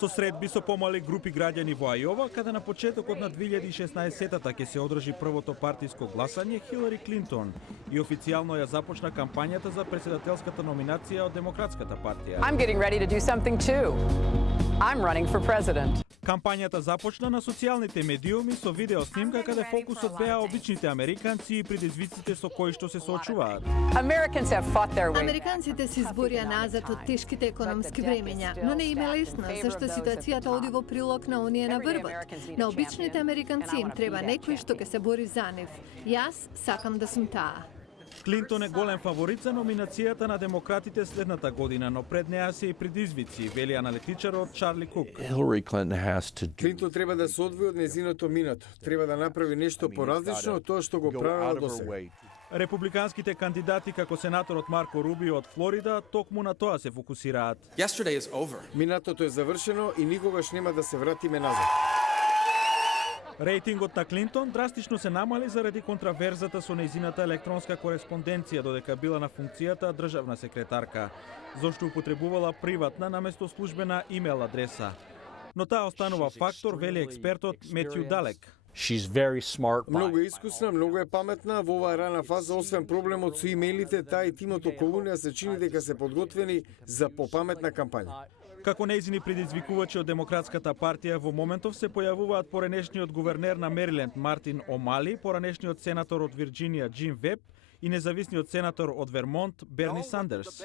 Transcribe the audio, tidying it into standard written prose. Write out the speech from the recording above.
Со средби со помали групи граѓани во Ајова, каде на почетокот на 2016-та ќе се одржи првото партиско гласање, Хилари Клинтон и официјално ја започна кампањата за претседателската номинација од Демократската партија. I'm getting ready to do something too. I'm running for president. Кампањата започна на социјалните медиуми со видео снимка каде фокусот беа обичните американци и предизвиците со кои што се соочуваат. Американците се изборија назад од тешките економски времења, но не им е лесно, зашто ситуацијата оди во прилог на оние на врвот. На обичните американци им треба некој што ќе се бори за нив. Јас сакам да сум таа. Клинтон е голем фаворит за номинацијата на демократите следната година, но пред неа се и предизвици, вели аналитичарот Чарли Кук. Клинтон треба да се одвои од незиното минато. Треба да направи нешто поразлично од тоа што го правила досега. Републиканските кандидати како сенаторот Марко Рубио од Флорида токму на тоа се фокусираат. Минатото е завршено и никогаш нема да се вратиме назад. Рейтингот на Клинтон драстично се намали заради контраверзата со нејзината електронска кореспонденција додека била на функцијата државна секретарка, зошто употребувала приватна наместо службена имейл адреса. Но таа останува фактор, вели експертот Метју Далек. Многу е искусна, многу е паметна, во оваа рана фаза, освен проблемот со имейлите, таа и тимот околу неа се чини дека се подготвени за попаметна кампања. Како нејзини предизвикувачи од Демократската партија во моментов се појавуваат поранешниот гувернер на Мериленд Мартин Омали, поранешниот сенатор од Вирџинија Џим Веб и независниот сенатор од Вермонт Берни Сандерс.